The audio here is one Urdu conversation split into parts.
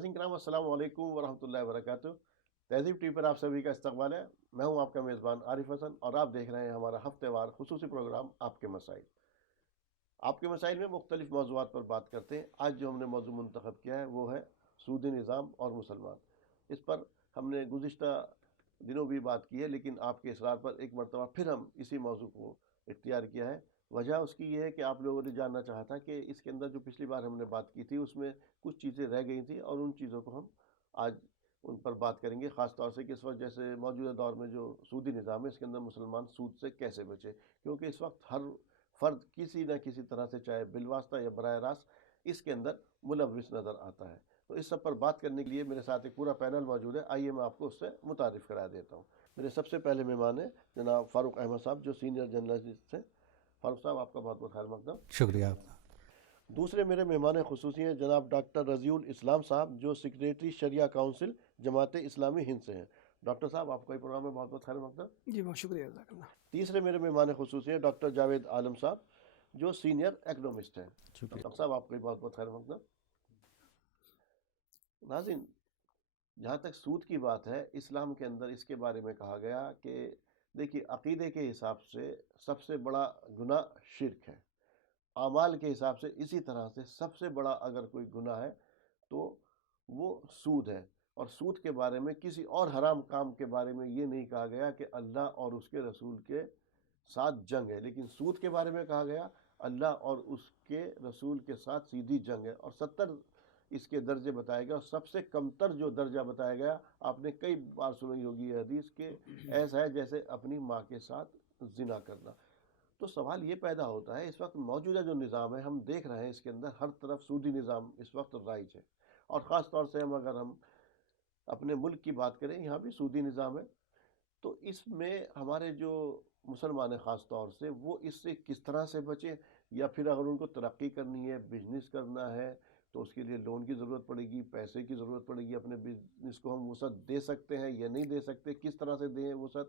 ناظرین کرام السلام علیکم ورحمۃ اللہ وبرکاتہ۔ تہذیب ٹی وی پر آپ سبھی کا استقبال ہے۔ میں ہوں آپ کا میزبان عارف حسن اور آپ دیکھ رہے ہیں ہمارا ہفتہ وار خصوصی پروگرام آپ کے مسائل۔ آپ کے مسائل میں مختلف موضوعات پر بات کرتے ہیں۔ آج جو ہم نے موضوع منتخب کیا ہے وہ ہے سودی نظام اور مسلمان۔ اس پر ہم نے گزشتہ دنوں بھی بات کی ہے، لیکن آپ کے اصرار پر ایک مرتبہ پھر ہم اسی موضوع کو اختیار کیا ہے۔ وجہ اس کی یہ ہے کہ آپ لوگوں نے جاننا چاہا تھا کہ اس کے اندر جو پچھلی بار ہم نے بات کی تھی اس میں کچھ چیزیں رہ گئی تھیں، اور ان چیزوں کو ہم آج ان پر بات کریں گے، خاص طور سے کہ اس وقت جیسے موجودہ دور میں جو سودی نظام ہے اس کے اندر مسلمان سود سے کیسے بچے، کیونکہ اس وقت ہر فرد کسی نہ کسی طرح سے، چاہے بالواسطہ یا براہ راست، اس کے اندر ملوث نظر آتا ہے۔ تو اس سب پر بات کرنے کے لیے میرے ساتھ ایک پورا پینل موجود ہے۔ آئیے میں آپ کو اس سے متعارف کرا دیتا ہوں۔ میرے سب سے پہلے مہمان ہیں جناب فاروق احمد صاحب، جو سینئر جرنلسٹ ہیں۔ فاروق صاحب، آپ کا بہت بہت خیر مقدم۔ شکریہ آپ کا۔ دوسرے میرے مہمان خصوصی ہیں جناب ڈاکٹر رضی الاسلام صاحب، جو سیکریٹری شریعہ کونسل جماعت اسلامی ہند سے ہیں۔ ڈاکٹر صاحب، آپ کا یہ پروگرام میں بہت بہت خیر مقدم۔ جی بہت شکریہ، جزاک اللہ۔ تیسرے میرے مہمان خصوصی ہیں ڈاکٹر جاوید عالم صاحب، جو سینئر اکنومسٹ ہیں۔ ڈاکٹر صاحب، آپ کا بہت بہت خیر مقدم۔ ناظرین، جہاں تک سود کی بات ہے، اسلام کے اندر اس کے بارے میں کہا گیا کہ دیکھیے، عقیدے کے حساب سے سب سے بڑا گناہ شرک ہے، اعمال کے حساب سے اسی طرح سے سب سے بڑا اگر کوئی گناہ ہے تو وہ سود ہے۔ اور سود کے بارے میں کسی اور حرام کام کے بارے میں یہ نہیں کہا گیا کہ اللہ اور اس کے رسول کے ساتھ جنگ ہے، لیکن سود کے بارے میں کہا گیا اللہ اور اس کے رسول کے ساتھ سیدھی جنگ ہے، اور 70 اس کے درجے بتائے گئے، اور سب سے کمتر جو درجہ بتایا گیا، آپ نے کئی بار سنی ہوگی یہ حدیث، کہ ایسا ہے جیسے اپنی ماں کے ساتھ زنا کرنا۔ تو سوال یہ پیدا ہوتا ہے، اس وقت موجودہ جو نظام ہے ہم دیکھ رہے ہیں اس کے اندر ہر طرف سودی نظام اس وقت رائج ہے، اور خاص طور سے اگر ہم اپنے ملک کی بات کریں، یہاں بھی سودی نظام ہے۔ تو اس میں ہمارے جو مسلمان ہیں خاص طور سے، وہ اس سے کس طرح سے بچیں، یا پھر اگر ان کو ترقی کرنی ہے، بزنس کرنا ہے، تو اس کے لیے لون کی ضرورت پڑے گی، پیسے کی ضرورت پڑے گی، اپنے بزنس کو ہم وسعت دے سکتے ہیں یا نہیں دے سکتے، کس طرح سے دیں وسعت،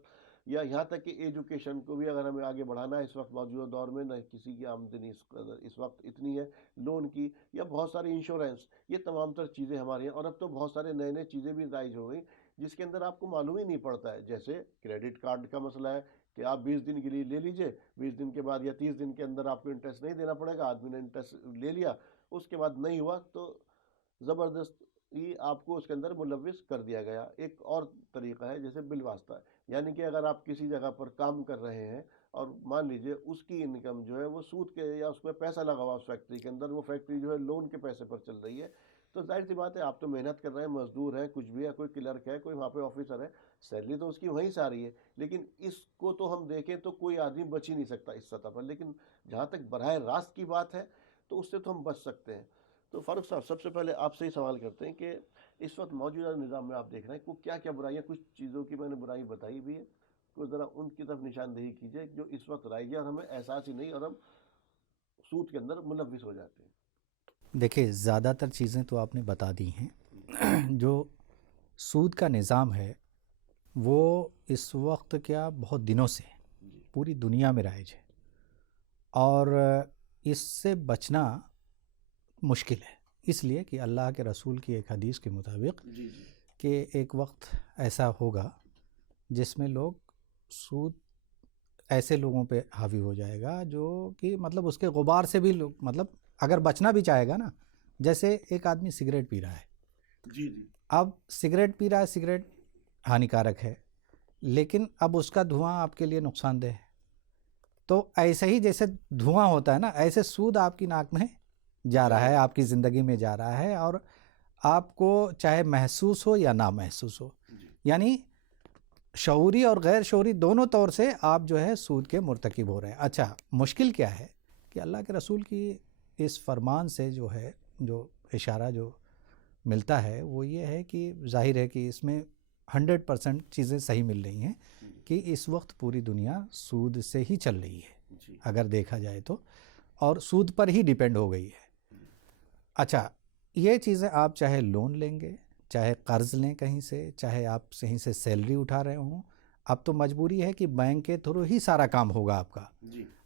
یا یہاں تک کہ ایجوکیشن کو بھی اگر ہمیں آگے بڑھانا ہے، اس وقت موجودہ دور میں نہ کسی کی آمدنی اس وقت اتنی ہے لون کی، یا بہت ساری انشورنس، یہ تمام تر چیزیں ہماری ہیں۔ اور اب تو بہت سارے نئے نئے چیزیں بھی رائج ہو گئی جس کے اندر آپ کو معلوم ہی نہیں پڑتا ہے، جیسے کریڈٹ کارڈ کا مسئلہ ہے کہ آپ 20 دن کے لیے لے لیجئے، 20 دن کے بعد یا 30 دن کے اندر آپ کو انٹرسٹ نہیں دینا پڑے گا۔ آدمی نے انٹرسٹ لے لیا، اس کے بعد نہیں ہوا تو زبردست ہی آپ کو اس کے اندر ملوث کر دیا گیا۔ ایک اور طریقہ ہے جیسے بالواسطہ، یعنی کہ اگر آپ کسی جگہ پر کام کر رہے ہیں اور مان لیجئے اس کی انکم جو ہے وہ سود کے، یا اس میں پیسہ لگا ہوا اس فیکٹری کے اندر، وہ فیکٹری جو ہے لون کے پیسے پر چل رہی ہے، تو ظاہر سی بات ہے آپ تو محنت کر رہے ہیں، مزدور ہیں، کچھ بھی ہے، کوئی کلرک ہے، کوئی وہاں پہ آفیسر ہے، سیلری تو اس کی وہیں سے آ رہی ہے، لیکن اس کو تو ہم دیکھیں تو کوئی آدمی بچ ہی نہیں سکتا اس سطح پر۔ لیکن جہاں تک براہ راست کی بات ہے تو اس سے تو ہم بچ سکتے ہیں۔ تو فاروق صاحب، سب سے پہلے آپ سے ہی سوال کرتے ہیں کہ اس وقت موجودہ نظام میں آپ دیکھ رہے ہیں کہ کیا کیا برائیاں، کچھ چیزوں کی میں نے برائی بتائی بھی ہے، تو ذرا ان کی طرف نشاندہی کیجئے جو اس وقت رائج ہے اور ہمیں احساس ہی نہیں، اور ہم سود کے اندر ملوث ہو جاتے ہیں۔ دیکھیں، زیادہ تر چیزیں تو آپ نے بتا دی ہیں۔ جو سود کا نظام ہے وہ اس وقت کیا بہت دنوں سے پوری دنیا میں رائج ہے، اور اس سے بچنا مشکل ہے، اس لیے کہ اللہ کے رسول کی ایک حدیث کے مطابق کہ ایک وقت ایسا ہوگا جس میں لوگ سود ایسے لوگوں پہ حاوی ہو جائے گا جو کہ مطلب اس کے غبار سے بھی لوگ، مطلب اگر بچنا بھی چاہے گا نا، جیسے ایک آدمی سگریٹ پی رہا ہے، اب سگریٹ پی رہا ہے، سگریٹ ہانیکارک ہے، لیکن اب اس کا دھواں آپ کے لیے نقصان دہ ہے، تو ایسے ہی جیسے دھواں ہوتا ہے نا، ایسے سود آپ کی ناک میں جا رہا ہے، آپ کی زندگی میں جا رہا ہے، اور آپ کو چاہے محسوس ہو یا نہ محسوس ہو، یعنی شعوری اور غیر شعوری دونوں طور سے آپ جو ہے سود کے مرتکب ہو رہے ہیں۔ اچھا، مشکل کیا ہے کہ اللہ کے رسول کی اس فرمان سے جو ہے، جو اشارہ جو ملتا ہے وہ یہ ہے کہ ظاہر ہے کہ اس میں 100% چیزیں صحیح مل رہی ہیں کہ اس وقت پوری دنیا سود سے ہی چل رہی ہے اگر دیکھا جائے تو، اور سود پر ہی ڈیپینڈ ہو گئی ہے۔ اچھا، یہ چیزیں آپ چاہے لون لیں گے، چاہے قرض لیں کہیں سے، چاہے آپ کہیں سے سیلری اٹھا رہے ہوں، اب تو مجبوری ہے کہ بینک کے تھرو ہی سارا کام ہوگا آپ کا۔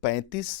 35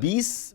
20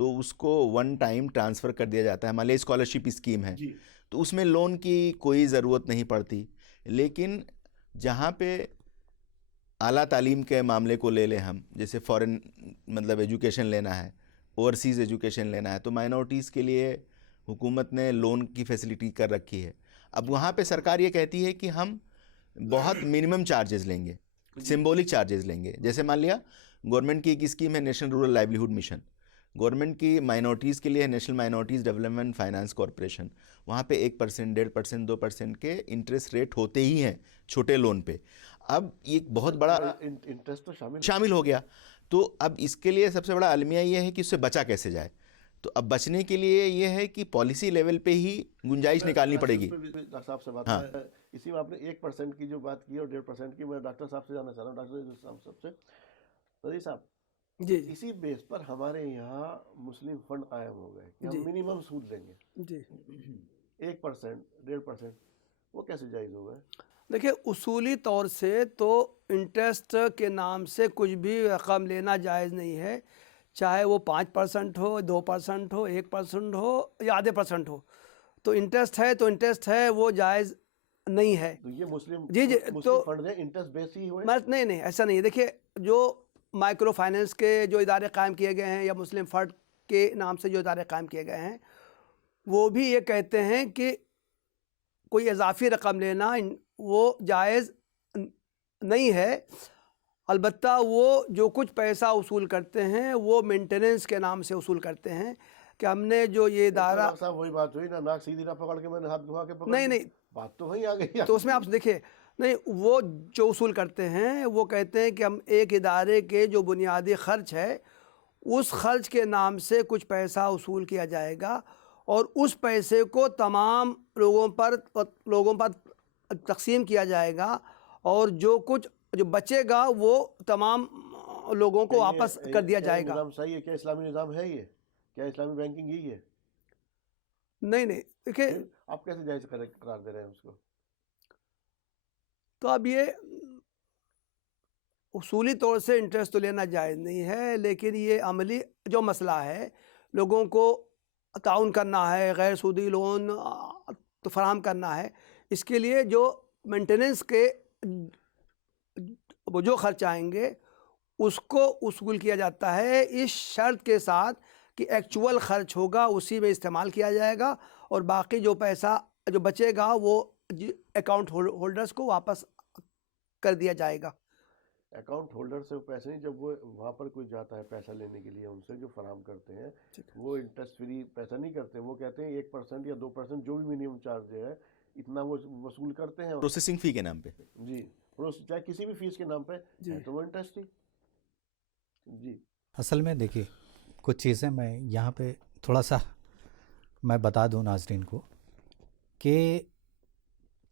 تو اس کو ون ٹائم ٹرانسفر کر دیا جاتا ہے. ہمارے لیے اسکالرشپ اسکیم ہے, تو اس میں لون کی کوئی ضرورت نہیں پڑتی. لیکن جہاں پہ اعلیٰ تعلیم کے معاملے کو لے لیں ہم, جیسے فورن مطلب ایجوکیشن لینا ہے, اوورسیز ایجوکیشن لینا ہے, تو مائنورٹیز کے لیے حکومت نے لون کی فیسلٹی کر رکھی ہے. اب وہاں پہ سرکار یہ کہتی ہے کہ ہم بہت منیمم چارجز لیں گے, سمبولک چارجز لیں گے. جیسے مان لیا گورنمنٹ کی ایک اسکیم ہے نیشنل رورل لائیولیہوڈ مشن, گورنمنٹ کی مائنورٹیز کے لیے national minorities development finance corporation. وہاں پہ 1%, 1.5%, 2% کے انٹرسٹ ریٹ ہوتے ہی ہیں چھوٹے لون پہ. اب یہ بہت بڑا انٹرسٹ تو شامل ہو گیا. تو اب اس کے لیے سب سے بڑا المیہ یہ ہے کہ اس سے بچا کیسے جائے. تو اب بچنے کے لیے یہ ہے کہ پالیسی لیول پہ ہی گنجائش نکالنی پڑے گی. ڈاکٹر صاحب سے بات ہے اسی میں آپ نے 1% کی جو بات کی اور 1.5% کی, میں ڈاکٹر صاحب سے جاننا چاہ رہا ہوں. ڈاکٹر صاحب سے رضی صاحب, جی اسی بیس پر ہمارے یہاں مسلم فنڈ قائم ہو گئے کہ ہم منیمم سود لیں گے جی 1%, 1.5%, وہ کیسے جائز ہوگا؟ دیکھیے اصولی طور سے تو انٹرسٹ کے نام سے کچھ بھی رقم لینا جائز نہیں ہے, چاہے وہ 5% ہو, 2% ہو, 1% ہو یا آدھے % ہو. تو انٹرسٹ ہے تو انٹرسٹ ہے, وہ جائز نہیں ہے. تو یہ مسلم جی تو فنڈ ہے انٹرسٹ بیس ہی ہوئے؟ نہیں ایسا نہیں ہے. دیکھیے جو مائکرو فائنینس کے جو ادارے قائم کیے گئے ہیں یا مسلم فنڈ کے نام سے جو ادارے قائم کیے گئے ہیں, وہ بھی یہ کہتے ہیں کہ کوئی اضافی رقم لینا وہ جائز نہیں ہے. البتہ وہ جو کچھ پیسہ وصول کرتے ہیں وہ مینٹیننس کے نام سے وصول کرتے ہیں کہ ہم نے جو یہ ادارہ. صاحب وہی بات ہوئی نا, ناک سیدھی نہ پکڑ کے میں نے ہاتھ دھوا کے پکڑ. نہیں بات تو وہیں آ گئی. تو اس میں آپ دیکھیں, نہیں وہ جو وصول کرتے ہیں وہ کہتے ہیں کہ ہم ایک ادارے کے جو بنیادی خرچ ہے اس خرچ کے نام سے کچھ پیسہ وصول کیا جائے گا, اور اس پیسے کو تمام لوگوں پر تقسیم کیا جائے گا, اور جو کچھ جو بچے گا وہ تمام لوگوں کو واپس کر دیا جائے گا. نظام صحیح ہے کیا؟ اسلامی نظام ہے یہ؟ کیا اسلامی بینکنگ یہی ہے؟ نہیں دیکھیں آپ کیسے جائز قرار دے رہے ہیں اس کو؟ تو اب یہ اصولی طور سے انٹرسٹ تو لینا جائز نہیں ہے, لیکن یہ عملی جو مسئلہ ہے, لوگوں کو تعاون کرنا ہے, غیر سودی لون تو فراہم کرنا ہے, اس کے لیے جو مینٹیننس کے وہ جو خرچ آئیں گے اس کو وصول کیا جاتا ہے, اس شرط کے ساتھ کہ ایکچول خرچ ہوگا اسی میں استعمال کیا جائے گا, اور باقی جو پیسہ جو بچے گا وہ اکاؤنٹ ہولڈرز کو واپس کر دیا جائے گا. اکاؤنٹ ہولڈر سے پیسے نہیں, جب وہ وہاں پر کوئی جاتا ہے پیسہ لینے کے لیے, ان سے جو فراہم کرتے ہیں وہ انٹرسٹ فری پیسہ نہیں کرتے, وہ کہتے ہیں 1% یا 2% جو بھی منیمم چارج ہے اتنا وہ وصول کرتے ہیں پروسیسنگ فی کے نام پہ. جی چاہے کسی بھی فیس کے نام پہ تو وہ انٹرسٹ ہی. جی اصل میں دیکھیے کچھ چیزیں میں یہاں پہ تھوڑا سا میں بتا دوں ناظرین کو کہ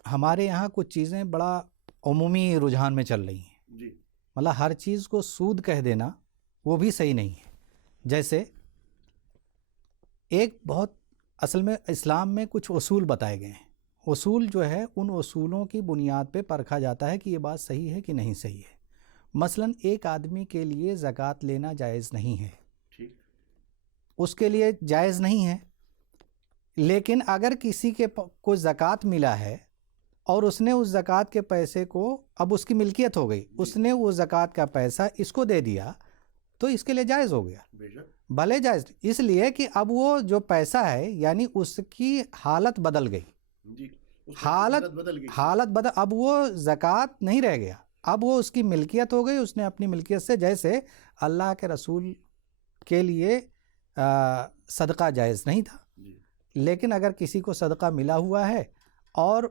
ہمارے یہاں کچھ چیزیں بڑا عمومی رجحان میں چل رہی ہیں. جی مطلب ہر چیز کو سود کہہ دینا وہ بھی صحیح نہیں ہے. جیسے ایک بہت اصل میں اسلام میں کچھ اصول بتائے گئے ہیں, اصول جو ہے ان اصولوں کی بنیاد پہ پرکھا جاتا ہے کہ یہ بات صحیح ہے کہ نہیں صحیح ہے. مثلاً ایک آدمی کے لیے زکوٰۃ لینا جائز نہیں ہے, اس کے لیے جائز نہیں ہے, لیکن اگر کسی کے کو زکوٰۃ ملا ہے اور اس نے اس زکوٰۃ کے پیسے کو, اب اس کی ملکیت ہو گئی, اس نے وہ زکوٰۃ کا پیسہ اس کو دے دیا تو اس کے لیے جائز ہو گیا, بھلے جائز, اس لیے کہ اب وہ جو پیسہ ہے یعنی اس کی حالت بدل گئی, حالت بدل, اب وہ زکوٰۃ نہیں رہ گیا, اب وہ اس کی ملکیت ہو گئی, اس نے اپنی ملکیت سے, جیسے اللہ کے رسول کے لیے صدقہ جائز نہیں تھا, لیکن اگر کسی کو صدقہ ملا ہوا ہے اور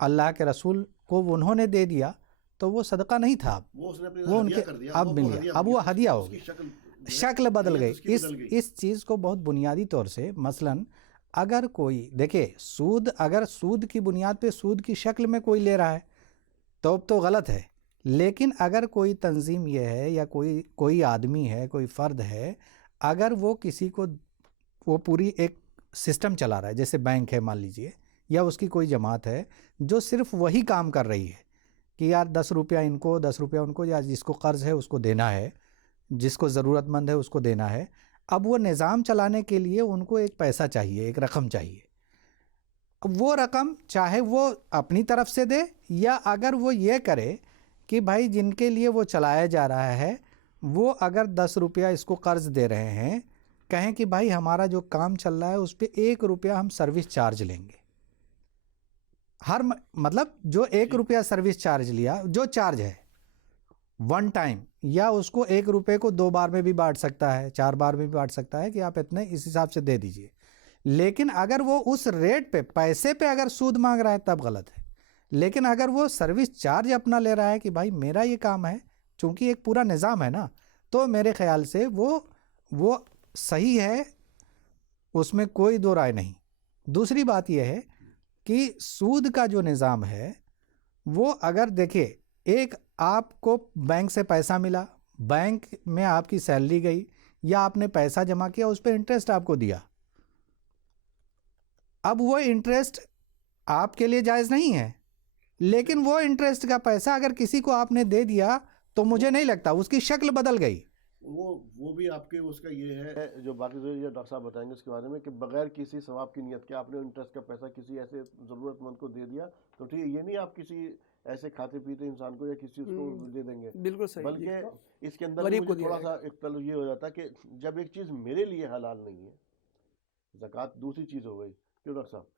اللہ کے رسول کو انہوں نے دے دیا تو وہ صدقہ نہیں تھا, وہ ان کے اب مل گیا, اب وہ ہدیہ ہو گیا, شکل بدل گئی. اس چیز کو بہت بنیادی طور سے, مثلاً اگر کوئی دیکھے سود, اگر سود کی بنیاد پہ سود کی شکل میں کوئی لے رہا ہے تو غلط ہے, لیکن اگر کوئی تنظیم یہ ہے یا کوئی آدمی ہے, کوئی فرد ہے, اگر وہ کسی کو وہ پوری ایک سسٹم چلا رہا ہے, جیسے بینک ہے مان لیجئے, یا اس کی کوئی جماعت ہے جو صرف وہی کام کر رہی ہے کہ یار 10 روپیہ ان کو 10 روپیہ ان کو, یا جس کو قرض ہے اس کو دینا ہے, جس کو ضرورت مند ہے اس کو دینا ہے, اب وہ نظام چلانے کے لیے ان کو ایک پیسہ چاہیے، ایک رقم چاہیے. اب وہ رقم چاہے وہ اپنی طرف سے دے، یا اگر وہ یہ کرے کہ بھائی جن کے لیے وہ چلایا جا رہا ہے وہ اگر 10 روپیہ اس کو قرض دے رہے ہیں، کہیں کہ بھائی ہمارا جو کام چل رہا ہے اس پہ 1 روپیہ ہم سروس چارج لیں گے. مطلب جو 1 روپیہ سروس چارج لیا، جو چارج ہے ون ٹائم، یا اس کو 1 روپے کو 2 بار میں بھی بانٹ سکتا ہے، 4 بار میں بھی بانٹ سکتا ہے کہ آپ اتنے اس حساب سے دے دیجئے. لیکن اگر وہ اس ریٹ پہ، پیسے پہ اگر سود مانگ رہا ہے تب غلط ہے. لیکن اگر وہ سروس چارج اپنا لے رہا ہے کہ بھائی میرا یہ کام ہے، چونکہ ایک پورا نظام ہے نا، تو میرے خیال سے وہ صحیح ہے، اس میں کوئی دو رائے نہیں. دوسری بات یہ ہے کہ سود کا جو نظام ہے وہ اگر دیکھیں، ایک آپ کو بینک سے پیسہ ملا، بینک میں آپ کی سیلری گئی، یا آپ نے پیسہ جمع کیا، اس پہ انٹرسٹ آپ کو دیا. اب وہ انٹرسٹ آپ کے لیے جائز نہیں ہے، لیکن وہ انٹرسٹ کا پیسہ اگر کسی کو آپ نے دے دیا تو مجھے نہیں لگتا اس کی شکل بدل گئی. وہ بھی آپ کے اس کا یہ ہے جو باقی جو ڈاکٹر صاحب بتائیں گے اس کے بارے میں، کہ بغیر کسی ثواب کی نیت کے آپ نے انٹرسٹ کا پیسہ کسی ایسے ضرورت مند کو دے دیا تو ٹھیک ہے. یہ نہیں آپ کسی ایسے کھاتے پیتے انسان کو یا کسی اس کو دے دیں گے. بالکل صحیح. بلکہ اس کے اندر مجھے تھوڑا سا اختلاف یہ ہو جاتا ہے کہ جب ایک چیز میرے لیے حلال نہیں ہے، زکوٰۃ دوسری چیز ہو گئی، کیوں ڈاکٹر صاحب؟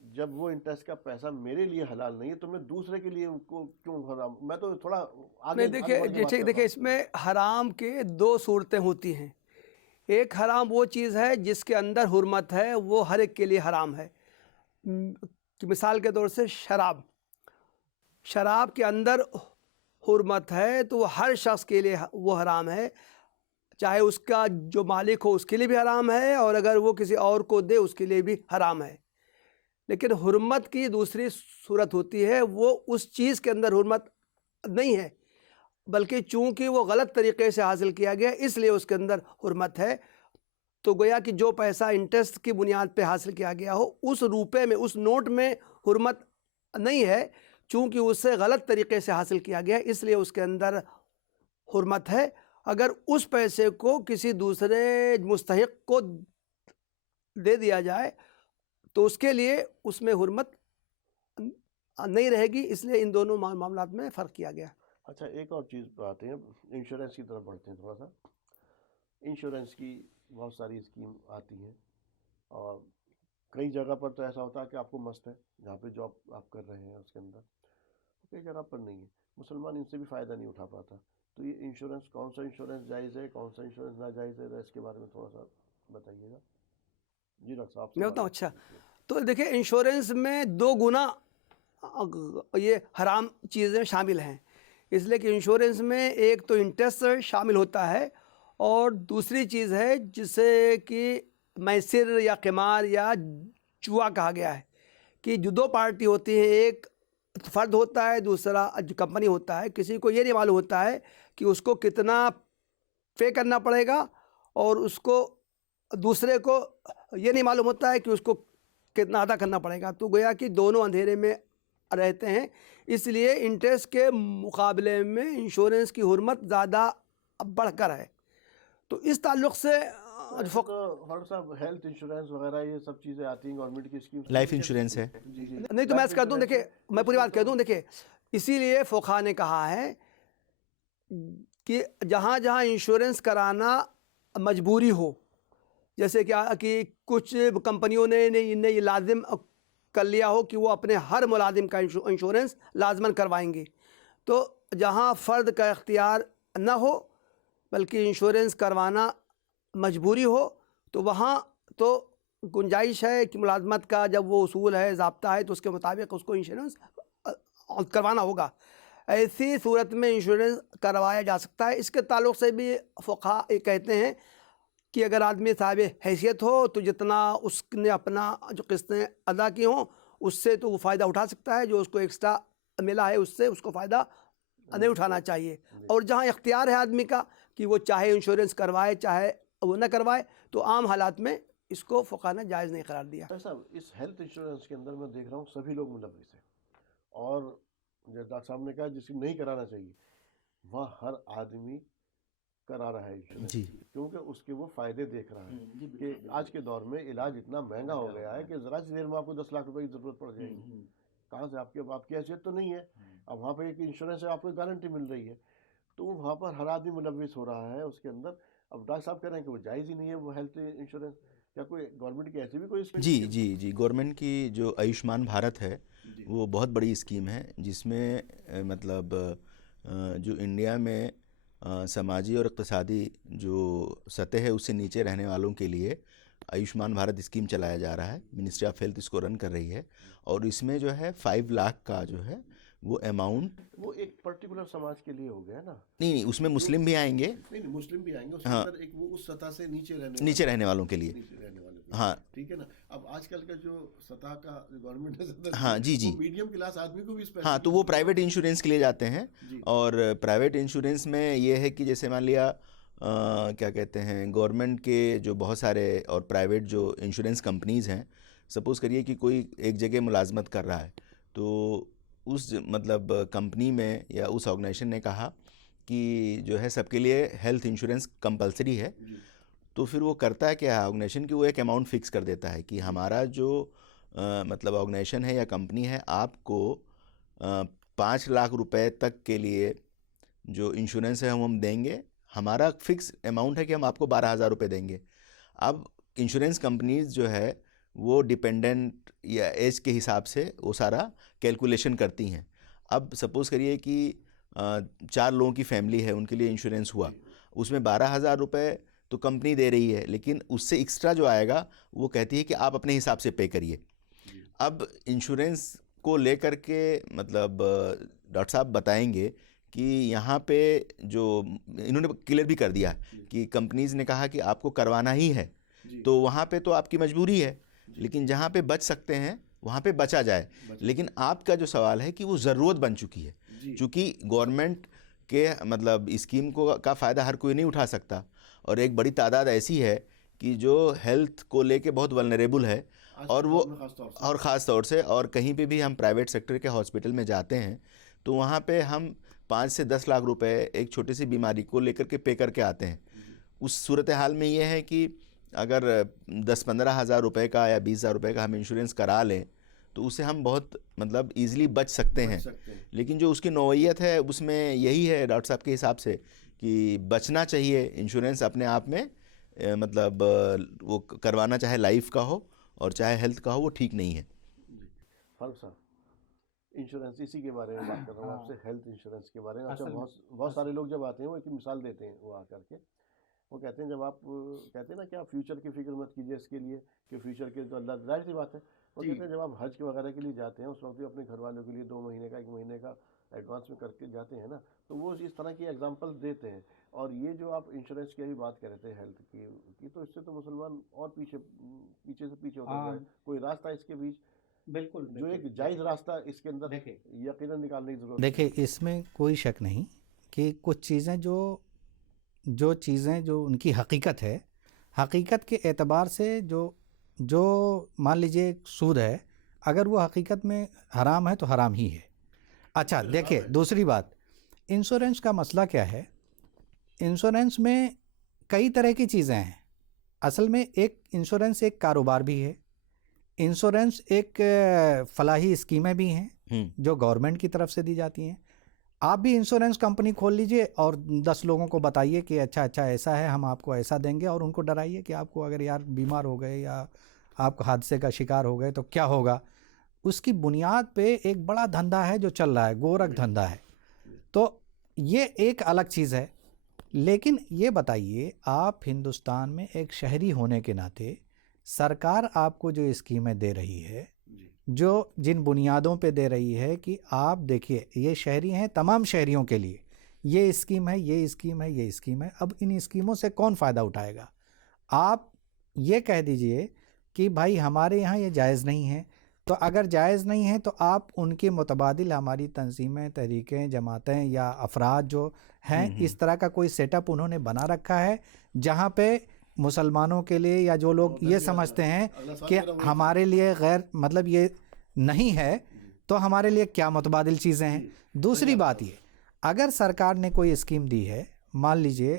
جب وہ انٹرسٹ کا پیسہ میرے لیے حلال نہیں ہے تو میں دوسرے کے لیے کو کیوں حرام؟ میں تو تھوڑا آگے دیکھیں اس میں حرام کے 2 صورتیں ہوتی ہیں. ایک حرام وہ چیز ہے جس کے اندر حرمت ہے، وہ ہر ایک کے لیے حرام ہے. مثال کے طور سے شراب کے اندر حرمت ہے تو وہ ہر شخص کے لیے وہ حرام ہے، چاہے اس کا جو مالک ہو اس کے لیے بھی حرام ہے، اور اگر وہ کسی اور کو دے اس کے لیے بھی حرام ہے. لیکن حرمت کی دوسری صورت ہوتی ہے، وہ اس چیز کے اندر حرمت نہیں ہے، بلکہ چونکہ وہ غلط طریقے سے حاصل کیا گیا اس لیے اس کے اندر حرمت ہے. تو گویا کہ جو پیسہ انٹرسٹ کی بنیاد پہ حاصل کیا گیا ہو، اس روپے میں، اس نوٹ میں حرمت نہیں ہے، چونکہ اسے غلط طریقے سے حاصل کیا گیا اس لیے اس کے اندر حرمت ہے. اگر اس پیسے کو کسی دوسرے مستحق کو دے دیا جائے تو اس کے لیے اس میں حرمت نہیں رہے گی. اس لیے ان دونوں معاملات میں فرق کیا گیا. اچھا، ایک اور چیز پہ آتے ہیں، انشورنس کی طرف بڑھتے ہیں تھوڑا سا. انشورنس کی بہت ساری اسکیم آتی ہیں، اور کئی جگہ پر تو ایسا ہوتا ہے کہ آپ کو مست ہے جہاں پہ جاب آپ کر رہے ہیں اس کے اندر، کئی جگہ پر نہیں ہے. مسلمان ان سے بھی فائدہ نہیں اٹھا پاتا. تو یہ انشورنس، کون سا انشورنس جائز ہے، کون سا انشورنس ناجائز ہے، اس کے بارے میں تھوڑا سا بتائیے گا. جی ڈاکٹر صاحب. میں بتاؤں. اچھا، تو دیکھیں انشورنس میں 2 گنا یہ حرام چیزیں شامل ہیں، اس لیے کہ انشورنس میں ایک تو انٹرسٹ شامل ہوتا ہے، اور دوسری چیز ہے جسے کہ میسر یا قمار یا جوا کہا گیا ہے، کہ جو 2 پارٹی ہوتی ہیں، ایک فرد ہوتا ہے، دوسرا جو کمپنی ہوتا ہے. کسی کو یہ نہیں معلوم ہوتا ہے کہ اس کو کتنا پے کرنا پڑے گا، اور اس کو دوسرے کو یہ نہیں معلوم ہوتا ہے کہ اس کو کتنا ادا کرنا پڑے گا. تو گویا کہ دونوں اندھیرے میں رہتے ہیں. اس لیے انٹرسٹ کے مقابلے میں انشورنس کی حرمت زیادہ بڑھ کر ہے. تو اس تعلق سے ڈاکٹر صاحب ہیلتھ انشورنس وغیرہ یہ سب چیزیں آتی ہیں گورنمنٹ کی اسکیم. لائف انشورنس ہے. نہیں تو میں کہہ دوں، دیکھیں میں پوری بات کہہ دوں. دیکھیں اسی لیے فقہا نے کہا ہے کہ جہاں جہاں انشورنس کرانا مجبوری ہو، جیسے کہ کچھ کمپنیوں نے یہ لازم کر لیا ہو کہ وہ اپنے ہر ملازم کا انشورنس لازماً کروائیں گے، تو جہاں فرد کا اختیار نہ ہو بلکہ انشورنس کروانا مجبوری ہو، تو وہاں تو گنجائش ہے کہ ملازمت کا جب وہ اصول ہے، ضابطہ ہے، تو اس کے مطابق اس کو انشورنس کروانا ہوگا. ایسی صورت میں انشورنس کروایا جا سکتا ہے. اس کے تعلق سے بھی فقہا کہتے ہیں کہ اگر آدمی صاحب حیثیت ہو تو جتنا اس نے اپنا جو قسطیں ادا کی ہوں اس سے تو وہ فائدہ اٹھا سکتا ہے، جو اس کو ایکسٹرا ملا ہے اس سے اس کو فائدہ نہیں اٹھانا چاہیے. اور جہاں اختیار ہے آدمی کا کہ وہ چاہے انشورنس کروائے چاہے وہ نہ کروائے، تو عام حالات میں اس کو فقہا نے جائز نہیں قرار دیا. صاحب اس ہیلتھ انشورنس کے اندر میں دیکھ رہا ہوں سبھی لوگ ملوث ہیں، اور جو ڈاکٹر صاحب نے کہا جس کو نہیں کرانا چاہیے، وہاں ہر آدمی کرا رہا ہے انشورنس، جی کیونکہ اس کے وہ فائدے دیکھ رہا ہے کہ آج کے دور میں علاج اتنا مہنگا ہو گیا ہے کہ ذرا سی دیر میں آپ کو 10 لاکھ روپے کی ضرورت پڑ جائے گی. کہاں سے آپ کی حیثیت تو نہیں ہے. اب وہاں پہ ایک انشورنس ہے، آپ کو گارنٹی مل رہی ہے، تو وہاں پر ہر آدمی ملوث ہو رہا ہے اس کے اندر. اب ڈاکٹر صاحب کہہ رہے ہیں کہ وہ جائز ہی نہیں ہے وہ ہیلتھ انشورنس. کیا کوئی گورنمنٹ کی ایسی بھی کوئی اسکیم؟ جی گورنمنٹ کی جو آیوشمان بھارت ہے وہ بہت بڑی اسکیم ہے، جس میں مطلب جو انڈیا میں سماجی اور اقتصادی جو سطح ہے اس سے نیچے رہنے والوں کے لیے آیوشمان بھارت اسکیم چلایا جا رہا ہے. منسٹری آف ہیلتھ اس کو رن کر رہی ہے، اور اس میں جو ہے 5 لاکھ کا جو ہے وہ اماؤنٹ. وہ ایک پرٹیکولر سماج کے لیے ہو گیا نا. نہیں اس میں مسلم بھی آئیں گے. نہیں مسلم بھی آئیں گے اس کے ہاں اندر ایک وہ اس سطح سے نیچے رہنے والوں کے لیے. ہاں ٹھیک ہے نا. اب آج کل کا جو سطح کا گورنمنٹ نے ہاں جی میڈیم کلاس آدمی کو بھی ہاں تو وہ پرائیویٹ انشورنس کے لیے جاتے ہیں. اور پرائیویٹ انشورنس میں یہ ہے کہ جیسے مان لیا کیا کہتے ہیں گورنمنٹ کے جو بہت سارے اور پرائیویٹ جو انشورنس کمپنیز ہیں، سپوز کریے کہ کوئی ایک جگہ ملازمت کر رہا ہے، تو اس مطلب کمپنی میں یا اس آرگنائزیشن نے کہا کہ جو ہے سب کے لیے ہیلتھ انشورنس کمپلسری ہے. تو پھر وہ کرتا ہے کیا آرگنائزیشن کہ وہ ایک اماؤنٹ فکس کر دیتا ہے کہ ہمارا جو مطلب آرگنائزیشن ہے یا کمپنی ہے، آپ کو 5 لاکھ روپے تک کے لیے جو انشورنس ہے ہم دیں گے. ہمارا فکس اماؤنٹ ہے کہ ہم آپ کو 12,000 روپے دیں گے. اب انشورنس کمپنیز جو ہے وہ ڈیپینڈنٹ یا ایج کے حساب سے وہ سارا کیلکولیشن کرتی ہیں. اب سپوز کریے کہ 4 لوگوں کی فیملی ہے، ان کے لیے انشورنس ہوا، اس میں 12,000 روپے تو کمپنی دے رہی ہے، لیکن اس سے ایکسٹرا جو آئے گا وہ کہتی ہے کہ آپ اپنے حساب سے پے کریے. اب انشورنس کو لے کر کے مطلب ڈاکٹر صاحب بتائیں گے کہ یہاں پہ جو انہوں نے کلیئر بھی کر دیا کہ کمپنیز نے کہا کہ آپ کو کروانا ہی ہے، تو وہاں پہ تو آپ کی مجبوری ہے، لیکن جہاں پہ بچ سکتے ہیں وہاں پہ بچا جائے. لیکن آپ کا جو سوال ہے کہ وہ ضرورت بن چکی ہے، چونکہ گورنمنٹ کے مطلب اسکیم کا فائدہ ہر کوئی نہیں اٹھا سکتا، اور ایک بڑی تعداد ایسی ہے کہ جو ہیلتھ کو لے کے بہت ولنریبل ہے. اور وہ اور خاص طور سے اور کہیں پہ بھی ہم پرائیویٹ سیکٹر کے ہاسپٹل میں جاتے ہیں تو وہاں پہ ہم 5 سے 10 لاکھ روپے ایک چھوٹی سی بیماری کو لے کر کے پے کر کے آتے ہیں. اس صورتحال میں یہ ہے کہ اگر 10-15 ہزار روپے کا یا 20 ہزار روپے کا ہم انشورنس کرا لیں تو اس سے ہم بہت مطلب ایزیلی بچ سکتے ہیں. لیکن جو اس کی نوعیت ہے اس میں یہی ہے ڈاکٹر صاحب کے حساب سے کہ بچنا چاہیے. انشورنس اپنے آپ میں مطلب وہ کروانا چاہے لائف کا ہو اور چاہے ہیلتھ کا ہو وہ ٹھیک نہیں ہے. فاروق صاحب انشورنس اسی کے بارے میں بات کر رہا ہوں آپ سے، ہیلتھ انشورنس کے بارے میں. اچھا بہت سارے لوگ جب آتے ہیں وہ ایک مثال دیتے ہیں، وہ آ کر کے وہ کہتے ہیں جب آپ کہتے ہیں نا کہ آپ فیوچر کی فکر مت کیجیے اس کے لیے کہ فیوچر کے تو اللہ ظاہر سی بات ہے. وہ کہتے ہیں جب آپ حج کے وغیرہ کے لیے جاتے ہیں اس وقت بھی اپنے گھر والوں کے لیے 2 مہینے کا 1 مہینے کا ایڈوانس میں کر کے جاتے ہیں نا، تو وہ اس طرح کی ایگزامپل دیتے ہیں. اور یہ جو آپ انشورنس کی بھی بات کر رہے تھے ہیلتھ کی تو اس سے تو مسلمان اور پیچھے سے پیچھے ہوتا ہے. کوئی راستہ اس کے بیچ بالکل جو ایک جائز راستہ اس کے اندر یقیناً نکالنے کی ضرورت ہے. دیکھیں اس میں کوئی شک نہیں کہ کچھ چیزیں جو چیزیں جو ان کی حقیقت ہے، حقیقت کے اعتبار سے جو مان لیجئے سود ہے، اگر وہ حقیقت میں حرام ہے تو حرام ہی ہے. اچھا دیکھیں دوسری بات، انشورنس کا مسئلہ کیا ہے؟ انشورنس میں کئی طرح کی چیزیں ہیں. اصل میں ایک انشورنس ایک کاروبار بھی ہے، انشورنس ایک فلاحی اسکیمیں بھی ہیں جو گورنمنٹ کی طرف سے دی جاتی ہیں. آپ بھی انشورنس کمپنی کھول لیجئے اور 10 لوگوں کو بتائیے کہ اچھا ایسا ہے، ہم آپ کو ایسا دیں گے، اور ان کو ڈرائیے کہ آپ کو اگر یار بیمار ہو گئے یا آپ کو حادثے کا شکار ہو گئے تو کیا ہوگا. اس کی بنیاد پہ ایک بڑا دھندا ہے جو چل رہا ہے، گورکھ دھندا ہے. تو یہ ایک الگ چیز ہے. لیکن یہ بتائیے آپ ہندوستان میں ایک شہری ہونے کے ناطے سرکار آپ کو جو اسکیمیں دے رہی ہے، جو جن بنیادوں پہ دے رہی ہے کہ آپ دیکھیے یہ شہری ہیں، تمام شہریوں کے لیے یہ اسکیم ہے، یہ اسکیم ہے، یہ اسکیم ہے. اب ان اسکیموں سے کون فائدہ اٹھائے گا؟ آپ یہ کہہ دیجئے کہ بھائی ہمارے یہاں یہ جائز نہیں ہے، تو اگر جائز نہیں ہے تو آپ ان کے متبادل ہماری تنظیمیں، تحریکیں، جماعتیں یا افراد جو ہیں اس طرح کا کوئی سیٹ اپ انہوں نے بنا رکھا ہے جہاں پہ مسلمانوں کے لیے یا جو لوگ یہ سمجھتے ہیں کہ ہمارے لیے غیر مطلب یہ نہیں ہے تو ہمارے لیے کیا متبادل چیزیں ہیں. دوسری بات یہ، اگر سرکار نے کوئی اسکیم دی ہے، مان لیجئے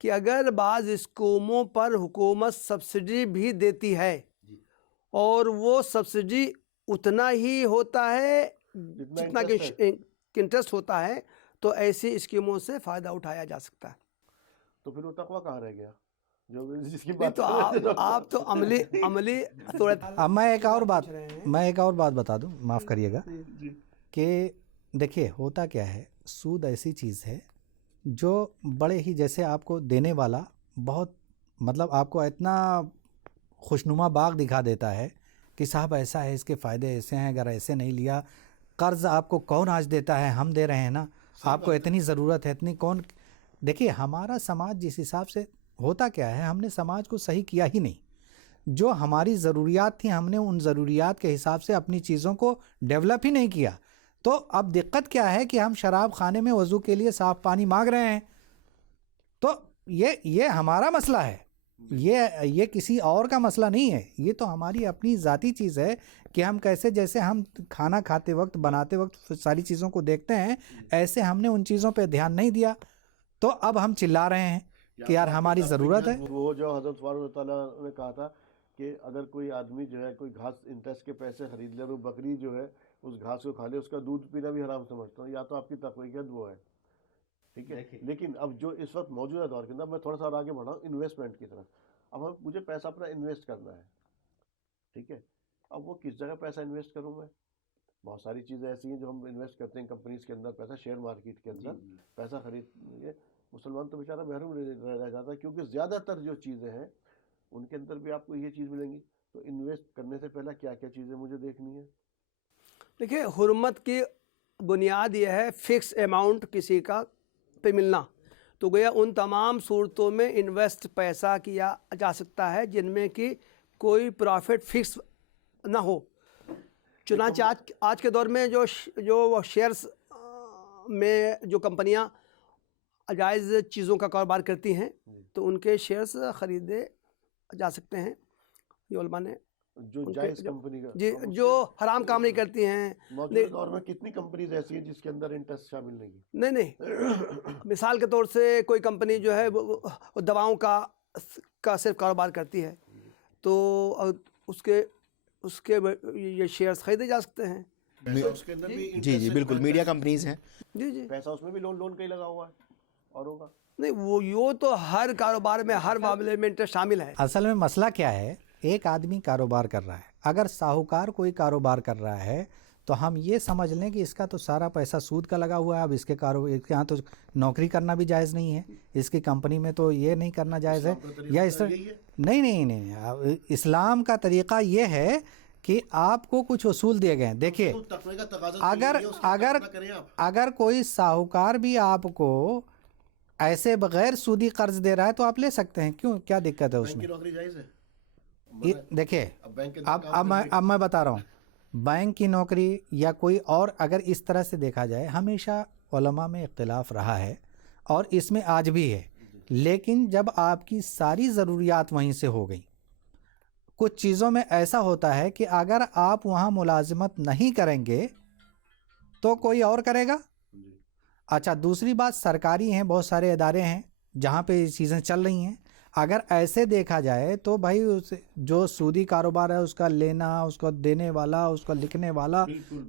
کہ اگر بعض اسکیموں پر حکومت سبسڈی بھی دیتی ہے اور وہ سبسڈی اتنا ہی ہوتا ہے جتنا کہ انٹرسٹ ہوتا ہے، تو ایسی اسکیموں سے فائدہ اٹھایا جا سکتا ہے۔ تو پھر وہ تقویٰ کہاں رہ گیا جو جس کی نہیں بات تو آپ تو عملی اب میں ایک اور بات بتا دوں، معاف کریے گا، کہ دیکھیے ہوتا کیا ہے، سود ایسی چیز ہے جو بڑے ہی جیسے آپ کو دینے والا بہت مطلب آپ کو اتنا خوشنما باغ دکھا دیتا ہے کہ صاحب ایسا ہے، اس کے فائدے ایسے ہیں، اگر ایسے نہیں لیا قرض آپ کو کون آج دیتا ہے، ہم دے رہے ہیں نا، آپ کو اتنی ضرورت ہے، اتنی کون۔ دیکھیے ہمارا سماج جس حساب سے ہوتا کیا ہے، ہم نے سماج کو صحیح کیا ہی نہیں، جو ہماری ضروریات تھیں ہم نے ان ضروریات کے حساب سے اپنی چیزوں کو ڈیولپ ہی نہیں کیا۔ تو اب دقت کیا ہے کہ ہم شراب خانے میں وضو کے لیے صاف پانی مانگ رہے ہیں، تو یہ ہمارا مسئلہ ہے، یہ کسی اور کا مسئلہ نہیں ہے، یہ تو ہماری اپنی ذاتی چیز ہے کہ ہم کیسے، جیسے ہم کھانا کھاتے وقت بناتے وقت ساری چیزوں کو دیکھتے ہیں، ایسے ہم نے ان چیزوں پہ دھیان نہیں دیا، تو اب ہم چلا رہے ہیں کہ یار ہماری ضرورت ہے۔ وہ جو حضرت فاروق تعالیٰ نے کہا تھا کہ اگر کوئی آدمی جو ہے کوئی گھاس انٹرسٹ کے پیسے خرید لے اور وہ بکری جو ہے اس گھاس کو کھا لے، اس کا دودھ پینا بھی حرام سمجھتا ہوں، یا تو آپ کی تقویت وہ ہے، ٹھیک ہے۔ لیکن اب جو اس وقت موجودہ دور کے اندر میں تھوڑا سا اور آگے بڑھا ہوں انویسٹمنٹ کی طرف، اب مجھے پیسہ اپنا انویسٹ کرنا ہے، ٹھیک ہے، اب وہ کس جگہ پیسہ انویسٹ کروں میں؟ بہت ساری چیزیں ایسی ہیں جو ہم انویسٹ کرتے ہیں کمپنیز کے اندر، پیسہ شیئر مارکیٹ کے اندر پیسہ خرید، مسلمان تو بیچارہ محروم رہ جاتا ہے، کیونکہ زیادہ تر جو چیزیں ہیں ان کے اندر بھی آپ کو یہ چیز ملیں گی۔ تو انویسٹ کرنے سے پہلے کیا کیا چیزیں مجھے دیکھنی ہے؟ دیکھیں حرمت کی بنیاد یہ ہے فکس اماؤنٹ کسی کا پہ ملنا، تو گویا ان تمام صورتوں میں انویسٹ پیسہ کیا جا سکتا ہے جن میں کہ کوئی پرافٹ فکس نہ ہو۔ چنانچہ آج کے دور میں جو شیئرز میں جو کمپنیاں جائز چیزوں کا کاروبار کرتی ہیں تو ان کے شیئرز خریدے جا سکتے ہیں، یہ علماء نے جو جائز کمپنی کا جی جو حرام کام نہیں کرتی ہیں۔ موجودہ دور میں کتنی کمپنیز ایسی ہیں جس کے اندر انٹرسٹ شامل نہیں ہے؟ نہیں مثال کے طور سے کوئی کمپنی جو ہے وہ دواؤں کا صرف کاروبار کرتی ہے، تو اس کے یہ شیئرز خریدے جا سکتے ہیں۔ اس کے اندر بھی جی بالکل، میڈیا کمپنیز ہیں، جی پیسہ اس میں بھی لون کا ہی لگا ہوا ہے اور ہوگا نہیں، وہ یوں تو ہر کاروبار میں ہر معاملے میں انٹرسٹ شامل ہے۔ اصل میں مسئلہ کیا ہے، ایک آدمی کاروبار کر رہا ہے، اگر ساہوکار کوئی کاروبار کر رہا ہے تو ہم یہ سمجھ لیں کہ اس کا تو سارا پیسہ سود کا لگا ہوا ہے، اب اس کے یہاں تو نوکری کرنا بھی جائز نہیں ہے، اس کی کمپنی میں تو یہ نہیں کرنا جائز ہے، یا اس نہیں، اسلام کا طریقہ یہ ہے کہ آپ کو کچھ اصول دیے گئے ہیں۔ دیکھیے اگر کوئی ساہوکار بھی آپ کو ایسے بغیر سودی قرض دے رہا ہے تو آپ لے سکتے ہیں، کیوں، کیا دقت ہے اس میں؟ دیکھیں اب میں بتا رہا ہوں، بینک کی نوکری یا کوئی اور اگر اس طرح سے دیکھا جائے، ہمیشہ علماء میں اختلاف رہا ہے اور اس میں آج بھی ہے، لیکن جب آپ کی ساری ضروریات وہیں سے ہو گئیں، کچھ چیزوں میں ایسا ہوتا ہے کہ اگر آپ وہاں ملازمت نہیں کریں گے تو کوئی اور کرے گا۔ اچھا دوسری بات، سرکاری ہیں، بہت سارے ادارے ہیں جہاں پہ یہ چیزیں چل رہی ہیں، اگر ایسے دیکھا جائے تو بھائی جو سودی کاروبار ہے اس کا لینا، اس کو دینے والا، اس کو لکھنے والا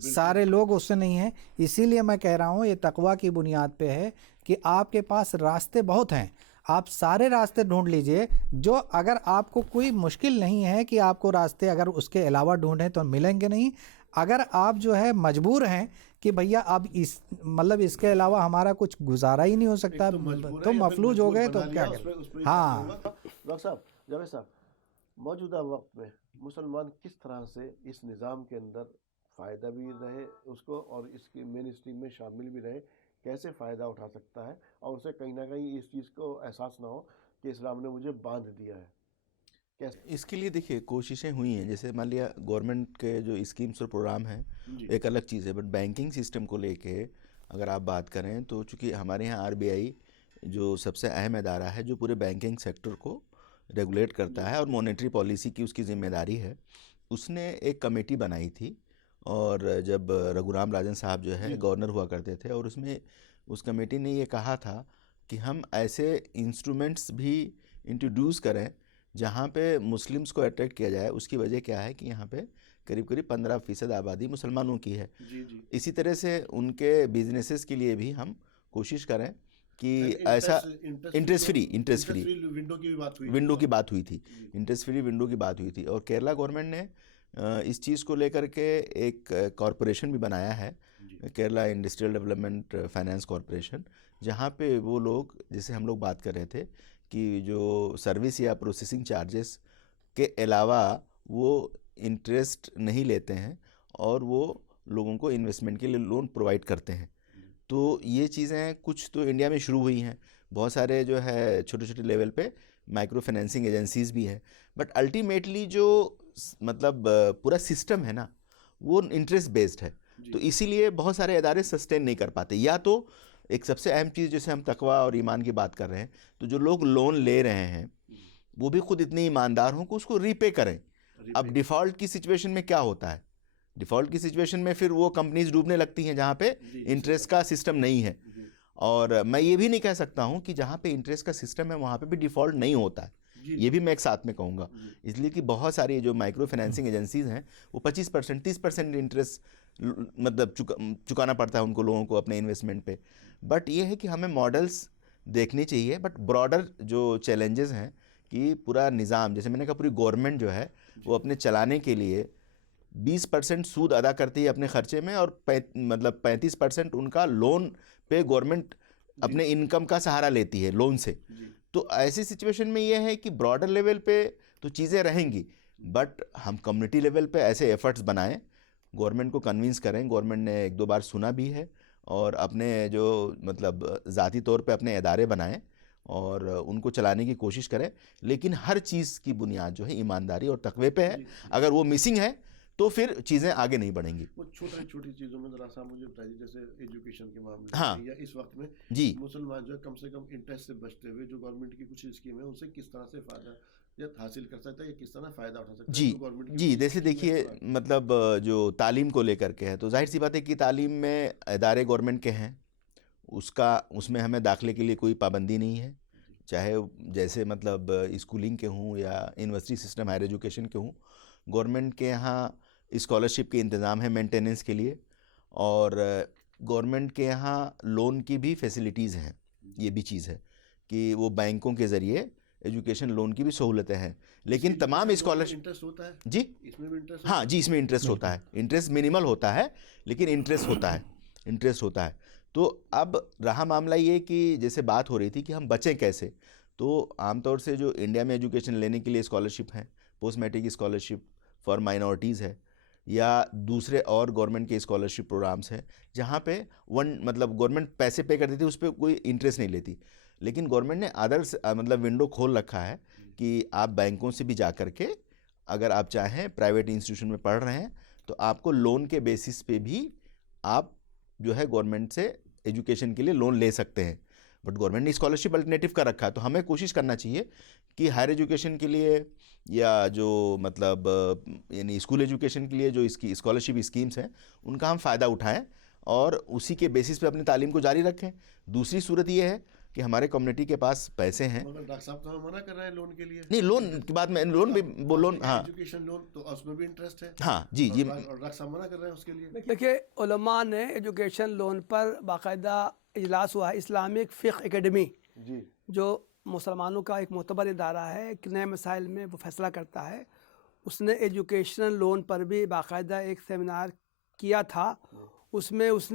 سارے لوگ اس سے نہیں ہیں۔ اسی لیے میں کہہ رہا ہوں یہ تقویٰ کی بنیاد پہ ہے کہ آپ کے پاس راستے بہت ہیں، آپ سارے راستے ڈھونڈ لیجئے، جو اگر آپ کو کوئی مشکل نہیں ہے کہ آپ کو راستے اگر اس کے علاوہ ڈھونڈیں تو ملیں گے نہیں، اگر آپ جو ہے مجبور ہیں کہ بھیا اب اس کے علاوہ ہمارا کچھ گزارا ہی نہیں ہو سکتا تو مفلوج ہو گئے تو کیا کریں۔ ہاں ڈاکٹر صاحب، جاوید صاحب، موجودہ وقت میں مسلمان کس طرح سے اس نظام کے اندر فائدہ بھی رہے اس کو اور اس کی مین اسٹریم میں شامل بھی رہے، کیسے فائدہ اٹھا سکتا ہے اور اسے کہیں نہ کہیں اس چیز کو احساس نہ ہو کہ اسلام نے مجھے باندھ دیا ہے؟ اس کے لیے دیکھیے کوششیں ہوئی ہیں، جیسے مان لیا گورنمنٹ کے جو اسکیمز اور پروگرام ہیں ایک الگ چیز ہے، بٹ بینکنگ سسٹم کو لے کے اگر آپ بات کریں تو چونکہ ہمارے یہاں RBI جو سب سے اہم ادارہ ہے جو پورے بینکنگ سیکٹر کو ریگولیٹ کرتا ہے اور مونیٹری پالیسی کی اس کی ذمہ داری ہے، اس نے ایک کمیٹی بنائی تھی، اور جب رگھورام راجن صاحب جو ہے گورنر ہوا کرتے تھے، اور اس میں اس کمیٹی نے یہ کہا تھا کہ ہم ایسے انسٹرومنٹس بھی انٹروڈیوس کریں جہاں پہ مسلمس کو اٹریکٹ کیا جائے. اس کی وجہ کیا ہے کہ یہاں پہ قریب قریب 15% آبادی مسلمانوں کی ہے. اسی طرح سے ان کے بزنسز کے لیے بھی ہم کوشش کریں کہ ایسا انٹرسٹ فری ونڈو کی بات ہوئی تھی, انٹرسٹ فری ونڈو کی بات ہوئی تھی. اور کیرلا گورنمنٹ نے اس چیز کو لے کر کے ایک کارپوریشن بھی بنایا ہے, Kerala industrial development finance corporation, جہاں پہ وہ لوگ جیسے ہم لوگ بات کر رہے تھے کہ جو سروس یا پروسیسنگ چارجز کے علاوہ وہ انٹرسٹ نہیں لیتے ہیں اور وہ لوگوں کو انویسٹمنٹ کے لیے لون پرووائڈ کرتے ہیں. تو یہ چیزیں کچھ تو انڈیا میں شروع ہوئی ہیں, بہت سارے جو ہے چھوٹے چھوٹے لیول پہ مائکرو فائنینسنگ ایجنسیز بھی ہیں, بٹ الٹیمیٹلی جو مطلب پورا سسٹم ہے نا وہ انٹرسٹ بیسڈ ہے. تو اسی لیے بہت سارے ادارے سسٹین نہیں کر پاتے. یا تو ایک سب سے اہم چیز جیسے ہم تقویٰ اور ایمان کی بات کر رہے ہیں, تو جو لوگ لون لے رہے ہیں وہ بھی خود اتنے ایماندار ہوں کہ اس کو ری پے کریں. اب ڈیفالٹ کی سچویشن میں کیا ہوتا ہے, ڈیفالٹ کی سچویشن میں پھر وہ کمپنیز ڈوبنے لگتی ہیں جہاں پہ انٹرسٹ کا سسٹم نہیں ہے. اور میں یہ بھی نہیں کہہ سکتا ہوں کہ جہاں پہ انٹرسٹ کا سسٹم ہے وہاں پہ بھی ڈیفالٹ نہیں ہوتا ہے, یہ بھی میں ایک ساتھ میں کہوں گا. اس لیے کہ بہت ساری جو مائکرو فائنینسنگ ایجنسیز ہیں وہ 25% 30% انٹرسٹ مطلب چکانا پڑتا ہے ان کو, لوگوں کو اپنے انویسٹمنٹ پہ. بٹ یہ ہے کہ ہمیں ماڈلس دیکھنی چاہیے, بٹ براڈر جو چیلنجز ہیں کہ پورا نظام جیسے میں نے کہا پوری گورنمنٹ جو ہے وہ اپنے چلانے کے لیے 20% سود ادا کرتی ہے اپنے خرچے میں, اور مطلب 35% ان کا لون پہ گورنمنٹ اپنے انکم کا سہارا لیتی ہے لون سے. تو ایسی سچویشن میں یہ ہے کہ براڈر لیول پہ تو چیزیں رہیں گی, بٹ ہم کمیونٹی لیول پہ ایسے ایفرٹس بنائیں, گورنمنٹ کو کنونس کریں. گورنمنٹ نے 1-2 بار سنا بھی ہے, اور اپنے جو مطلب ذاتی طور پہ اپنے ادارے بنائیں اور ان کو چلانے کی کوشش کریں. لیکن ہر چیز کی بنیاد جو ہے ایمانداری اور تقوی پہ ہے. اگر وہ مسنگ ہے تو پھر چیزیں آگے نہیں بڑھیں گی. وہ چھوٹی چیزوں میں ذرا سا مجھے بتائیے, جیسے ایجوکیشن کے معاملے ہاں میں یا اس وقت میں جی مسلمان جو ہے کم سے کم انٹرسٹ سے بچتے ہوئے جو گورنمنٹ کی کچھ اسکیم ہے ان سے کس طرح سے فائدہ حاصل کر سکتا ہے یا کس طرح فائدہ اٹھا سکتا ہے جی گورنمنٹ کی جی جیسے دیکھیے مطلب جو تعلیم کو لے کر کے ہے, تو ظاہر سی بات ہے کہ تعلیم میں ادارے گورنمنٹ کے ہیں, اس میں ہمیں داخلے کے لیے کوئی پابندی نہیں ہے, چاہے جیسے مطلب اسکولنگ کے ہوں یا یونیورسٹی سسٹم ہائر ایجوکیشن کے ہوں. گورنمنٹ کے یہاں اسکالرشپ کے انتظام ہے مینٹیننس کے لیے, اور گورنمنٹ کے یہاں لون کی بھی فیسلٹیز ہیں. یہ بھی چیز ہے کہ وہ بینکوں کے ذریعے ایجوکیشن لون کی بھی سہولتیں ہیں. لیکن تمام اسکالرشپ انٹرسٹ ہوتا ہے جی اس میں بھی انٹرسٹ ہاں جی اس میں انٹرسٹ ہوتا ہے, انٹرسٹ منیمل ہوتا ہے لیکن انٹرسٹ ہوتا ہے. تو اب رہا معاملہ یہ کہ جیسے بات ہو رہی تھی کہ ہم بچیں کیسے, تو عام طور سے جو انڈیا میں ایجوکیشن لینے کے لیے اسکالرشپ ہیں, post matric scholarship for minorities ہے, یا دوسرے اور گورنمنٹ کے اسکالرشپ پروگرامس ہیں جہاں پہ مطلب گورنمنٹ پیسے پے کر دیتی ہے, اس پہ کوئی انٹرسٹ نہیں لیتی. لیکن گورنمنٹ نے ادرس مطلب ونڈو کھول رکھا ہے کہ آپ بینکوں سے بھی جا کر کے اگر آپ چاہیں پرائیویٹ انسٹیٹیوشن میں پڑھ رہے ہیں تو آپ کو لون کے بیسس پہ بھی آپ جو ہے گورنمنٹ سے ایجوکیشن کے لیے لون لے سکتے ہیں. بٹ گورنمنٹ نے اسکالرشپ الٹرنیٹیو کر رکھا ہے, تو ہمیں کوشش کرنا چاہیے کہ ہائر ایجوکیشن کے لیے یا جو مطلب یعنی اسکول ایجوکیشن کے لیے جو اس کی اسکالرشپ اسکیمس ہیں ان کا ہم فائدہ اٹھائیں اور اسی کے بیسس پہ اپنی تعلیم کو جاری رکھیں. دوسری صورت یہ ہے کہ ہمارے کمیونٹی کے پاس پیسے ہیں. مگر ڈاکٹر صاحب تو ہم منع کر رہے ہیں لون کے لیے. نہیں لون کی بات میں لون بھی وہ لون ہاں ایجوکیشن لون تو اس میں بھی انٹرسٹ ہے. ہاں جی جی اور ڈاکٹر صاحب منع کر رہے ہیں اس کے لیے. دیکھیے علماء نے ایجوکیشن لون پر باقاعدہ اجلاس ہوا ہے. اسلامک فقہ اکیڈمی جی جو مسلمانوں کا ایک معتبر ادارہ ہے, ایک نئے مسائل میں وہ فیصلہ کرتا ہے, اس نے ایجوکیشنل لون پر بھی باقاعدہ ایک سیمینار کیا تھا. اس میں اس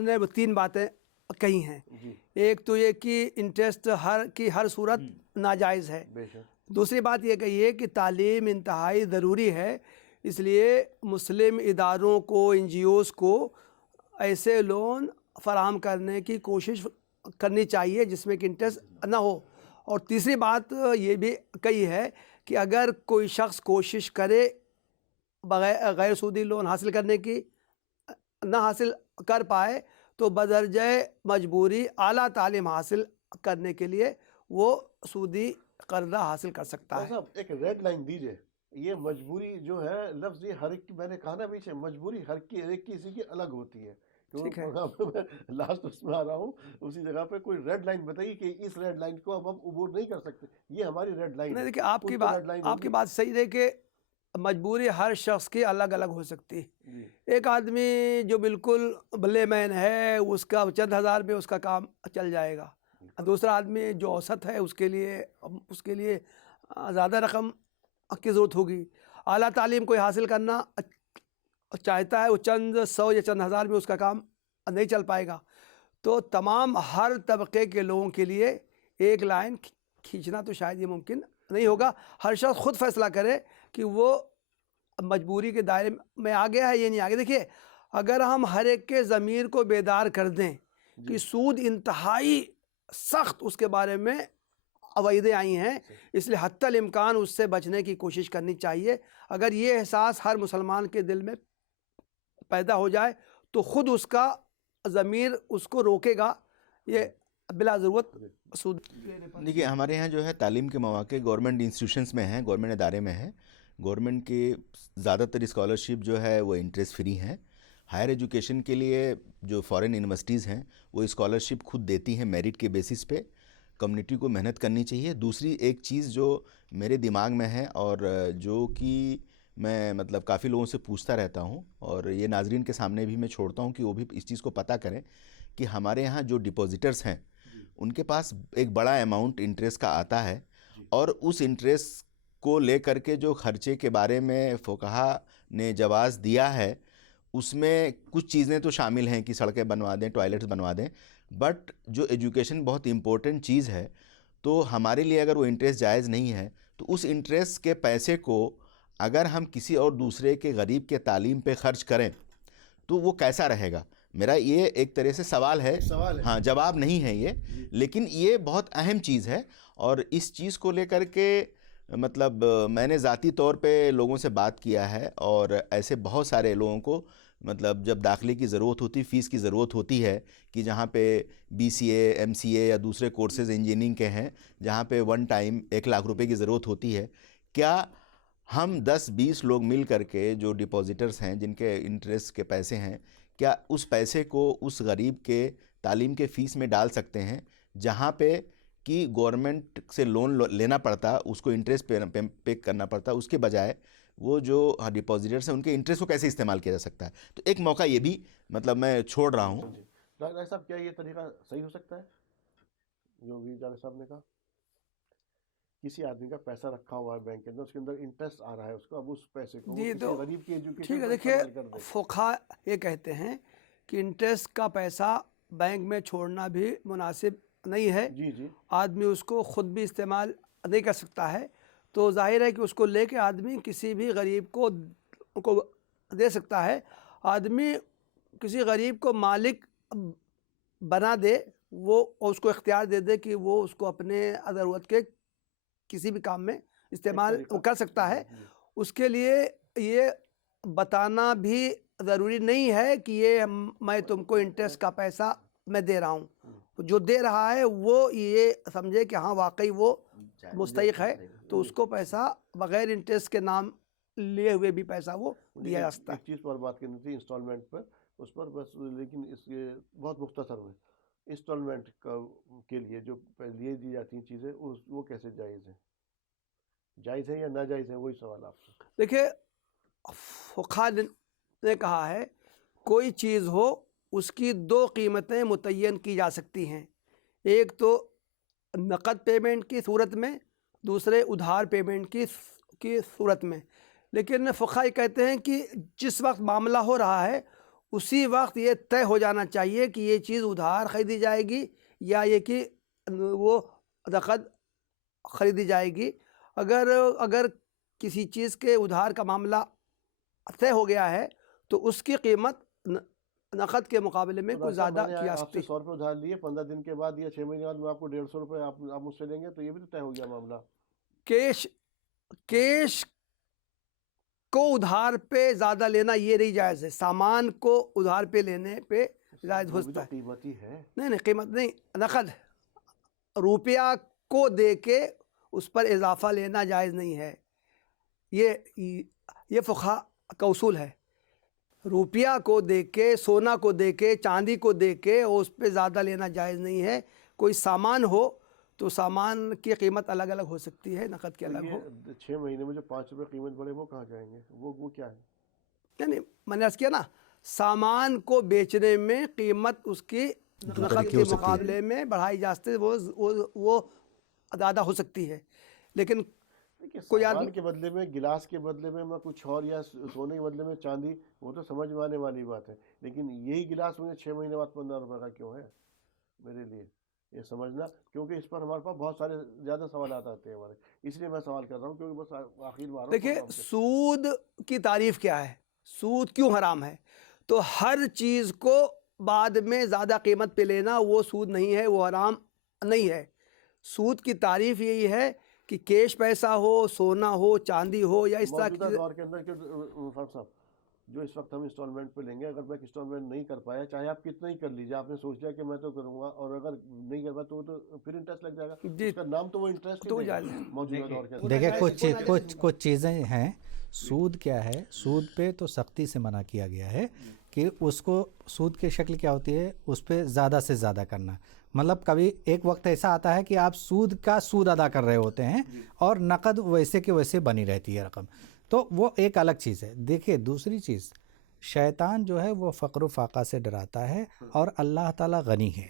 نے 3 باتیں کہی ہیں. ایک تو یہ کہ انٹرسٹ ہر صورت ناجائز ہے. دوسری بات یہ کہی ہے کہ تعلیم انتہائی ضروری ہے, اس لیے مسلم اداروں کو NGOs کو ایسے لون فراہم کرنے کی کوشش کرنی چاہیے جس میں کہ انٹرسٹ نہ ہو. اور تیسری بات یہ بھی کہی ہے کہ اگر کوئی شخص کوشش کرے غیر سودی لون حاصل کرنے کی نہ حاصل کر پائے تو بدرجہ مجبوری اعلیٰ تعلیم حاصل کرنے کے لیے وہ سودی قرضہ حاصل کر سکتا ہے. صاحب ایک ریڈ لائن دیجئے, یہ مجبوری جو ہے لفظ یہ ہر ایک, میں نے کہا نا پیچھے مجبوری ہر ایک کسی کی الگ ہوتی ہے. ٹھیک ہے. میں لاسٹ اس میں آ رہا ہوں, اسی جگہ پہ کوئی ریڈ لائن بتائیے کہ اس ریڈ لائن کو اب ہم عبور نہیں کر سکتے, یہ ہماری ریڈ لائن نہیں ہے. دیکھیے, آپ کی بات صحیح ہے کہ مجبوری ہر شخص کی الگ الگ ہو سکتی ہے. جی ایک آدمی جو بالکل بلے مین ہے, اس کا چند ہزار میں اس کا کام چل جائے گا. دوسرا آدمی جو اوسط ہے, اس کے لیے زیادہ رقم کی ضرورت ہوگی. اعلیٰ تعلیم کوئی حاصل کرنا چاہتا ہے, وہ چند سو یا چند ہزار میں اس کا کام نہیں چل پائے گا. تو تمام ہر طبقے کے لوگوں کے لیے ایک لائن کھینچنا تو شاید یہ ممکن نہیں ہوگا. ہر شخص خود فیصلہ کرے کہ وہ مجبوری کے دائرے میں آ گیا ہے یا نہیں آ گیا. دیکھیے, اگر ہم ہر ایک کے ضمیر کو بیدار کر دیں کہ سود انتہائی سخت اس کے بارے میں وعیدیں آئی ہیں, اس لیے حتی الامکان اس سے بچنے کی کوشش کرنی چاہیے. اگر یہ احساس ہر مسلمان کے دل میں پیدا ہو جائے تو خود اس کا ضمیر اس کو روکے گا یہ بلا ضرورت سود. دیکھیے, ہمارے یہاں جو ہے تعلیم کے مواقع گورنمنٹ انسٹیٹیوشنس میں ہیں, گورنمنٹ ادارے میں ہیں. گورنمنٹ کی زیادہ تر اسکالرشپ جو ہے وہ انٹرسٹ فری ہیں. ہائر ایجوکیشن کے لیے جو فارن یونیورسٹیز ہیں وہ اسکالرشپ خود دیتی ہیں میرٹ کے بیسس پہ. کمیونٹی کو محنت کرنی چاہیے. دوسری ایک چیز جو میرے دماغ میں ہے اور جو کہ میں مطلب کافی لوگوں سے پوچھتا رہتا ہوں, اور یہ ناظرین کے سامنے بھی میں چھوڑتا ہوں کہ وہ بھی اس چیز کو پتہ کریں کہ ہمارے یہاں جو ڈپوزٹرز ہیں ان کے پاس ایک بڑا اماؤنٹ انٹرسٹ کا آتا ہے, اور اس انٹرسٹ کو لے کر کے جو خرچے کے بارے میں فقہا نے جواز دیا ہے اس میں کچھ چیزیں تو شامل ہیں کہ سڑکیں بنوا دیں, ٹوائلٹس بنوا دیں, بٹ جو ایجوکیشن بہت امپورٹنٹ چیز ہے, تو ہمارے لیے اگر وہ انٹرسٹ جائز نہیں ہے تو اس انٹرسٹ کے پیسے کو اگر ہم کسی اور دوسرے کے غریب کے تعلیم پہ خرچ کریں تو وہ کیسا رہے گا. میرا یہ ایک طرح سے سوال ہے, ہاں جواب نہیں ہے یہ, لیکن یہ بہت اہم چیز ہے. اور اس چیز کو لے کر کے مطلب میں نے ذاتی طور پہ لوگوں سے بات کیا ہے, اور ایسے بہت سارے لوگوں کو مطلب جب داخلے کی ضرورت ہوتی, فیس کی ضرورت ہوتی ہے کہ جہاں پہ BCA MCA یا دوسرے کورسز انجینئرنگ کے ہیں جہاں پہ ون ٹائم 1 لاکھ روپے کی ضرورت ہوتی ہے, کیا ہم 10-20 لوگ مل کر کے جو ڈپوزٹرز ہیں جن کے انٹرسٹ کے پیسے ہیں, کیا اس پیسے کو اس غریب کے تعلیم کے فیس میں ڈال سکتے ہیں جہاں پہ کہ گورنمنٹ سے لون لینا پڑتا, اس کو انٹرسٹ پے کرنا پڑتا, اس کے بجائے وہ جو ڈپوزٹرز ہیں ان کے انٹرسٹ کو کیسے استعمال کیا جا سکتا ہے. تو ایک موقع یہ بھی مطلب میں چھوڑ رہا ہوں. ڈاکٹر صاحب, کیا یہ طریقہ صحیح ہو سکتا ہے جو بھی جاوید صاحب نے کہا؟ کسی آدمی کا پیسہ رکھا ہوا ہے بینک کے اندر, اس کے اندر انٹرسٹ آ رہا ہے اس کو, اب اس پیسے کو جی کسی تو غریب کی ایجوکیشن ٹھیک ہے. پر دیکھیے, استعمال کر دے. فقہا یہ کہتے ہیں کہ انٹرسٹ کا پیسہ بینک میں چھوڑنا بھی مناسب نہیں ہے. جی جی آدمی اس کو خود بھی استعمال نہیں کر سکتا ہے, تو ظاہر ہے کہ اس کو لے کے آدمی کسی بھی غریب کو دے سکتا ہے. آدمی کسی غریب کو مالک بنا دے, وہ اس کو اختیار دے دے کہ وہ اس کو اپنے ضرورت کے کسی بھی کام میں استعمال کر سکتا ہے. اس کے لیے یہ بتانا بھی ضروری نہیں ہے کہ یہ میں تم کو انٹرسٹ کا پیسہ میں دے رہا ہوں. جو دے رہا ہے وہ یہ سمجھے کہ ہاں واقعی وہ مستحق ہے, تو اس کو پیسہ بغیر انٹرسٹ کے نام لیے ہوئے بھی پیسہ وہ دیا جا سکتا ہے. ایک چیز پر بات کرنی تھی انسٹالمنٹ پر, اس پر بس, لیکن اس کے بہت مختصر میں انسٹالمنٹ کے لیے جو لیے دی جاتی ہیں چیزیں وہ کیسے جائز ہیں, جائز ہیں یا ناجائز ہیں, وہی سوال آپ سے. دیکھیے, فقہا نے کہا ہے کوئی چیز ہو اس کی 2 قیمتیں متعین کی جا سکتی ہیں, ایک تو نقد پیمنٹ کی صورت میں, دوسرے ادھار پیمنٹ کی صورت میں. لیکن فقہا یہ کہتے ہیں کہ جس وقت معاملہ ہو رہا ہے اسی وقت یہ طے ہو جانا چاہیے کہ یہ چیز ادھار خریدی جائے گی یا یہ کہ وہ نقد خریدی جائے گی. اگر کسی چیز کے ادھار کا معاملہ طے ہو گیا ہے تو اس کی قیمت نقد کے مقابلے میں کچھ زیادہ کی جا سکتی ہے. 100 روپے ادھار لیے, 15 دن کے بعد یا 6 مہینے بعد میں آپ کو 150 روپے آپ مجھ سے لیں گے, تو یہ بھی تو طے ہو گیا معاملہ. کیش کو ادھار پہ زیادہ لینا یہ نہیں جائز ہے, سامان کو ادھار پہ لینے پہ جائز ہو سکتا ہے. قیمتی ہے, نہیں قیمت نہیں, نقد روپیہ کو دے کے اس پر اضافہ لینا جائز نہیں ہے. یہ فقہا کا اصول ہے. روپیہ کو دیکھ کے، سونا کو دیکھ کے، چاندی کو دیکھ کے اس پہ زیادہ لینا جائز نہیں ہے. کوئی سامان ہو تو سامان کی قیمت الگ الگ ہو سکتی ہے، نقد کی الگ ہو. یہ 6 مہینے میں جو 5 روپے قیمت بڑھے وہ کہاں جائیں گے؟ وہ کیا ہے؟ نہیں، میں نے عرض کیا نا، سامان کو بیچنے میں قیمت اس کی نقد طریقے کے ہو سکتی ہے. مقابلے میں بڑھائی جا سکتی ہے، وہ زیادہ ہو سکتی ہے. لیکن دیکھیے کوئی سامان آدمی کے بدلے میں، گلاس کے بدلے میں کچھ اور، یا سونے کے بدلے میں چاندی، وہ تو سمجھ میں آنے والی بات ہے. لیکن یہی گلاس مجھے 6 مہینے بعد 15 روپے کا کیوں ہے میرے لیے؟ یہ سمجھنا، کیونکہ اس پر ہمارے پاس بہت سارے زیادہ سوالات آتے ہیں ہمارے. اس لیے میں سوال کر رہا ہوں، کیونکہ بس آخر بار ہوں دیکھیے پروگرام کے. سود کی تعریف کیا ہے، سود کیوں حرام ہے؟ تو ہر چیز کو بعد میں زیادہ قیمت پہ لینا وہ سود نہیں ہے، وہ حرام نہیں ہے. سود کی تعریف یہی ہے کہ کیش پیسہ ہو، سونا ہو، چاندی ہو، یا اس طرح کی موجودہ چیزیں. دور کے اندر فاروق صاحب، جو اس وقت ہم انسٹالمنٹ پہ لیں گے، اگر میں انسٹالمنٹ نہیں کر پایا، چاہے آپ کتنا ہی کر لیجیے، آپ نے سوچ لیا کہ میں تو کروں گا، اور اگر نہیں کر پایا تو پھر انٹرسٹ لگ جائے گا. جی اس کا نام تو وہ انٹرسٹ تو ہی دے گا جائز ہے. موجودہ دور کے اندر. دیکھیں کچھ چیزیں ہیں. سود کیا ہے؟ سود پہ تو سختی سے منع کیا گیا ہے کہ اس کو، سود کی شکل کیا ہوتی ہے، اس پہ زیادہ سے زیادہ کرنا. مطلب کبھی ایک وقت ایسا آتا ہے کہ آپ سود کا سود ادا کر رہے ہوتے ہیں اور نقد ویسے کے ویسے بنی رہتی ہے رقم، تو وہ ایک الگ چیز ہے. دیکھیے دوسری چیز، شیطان جو ہے وہ فقر و فاقہ سے ڈراتا ہے، اور اللہ تعالیٰ غنی ہے.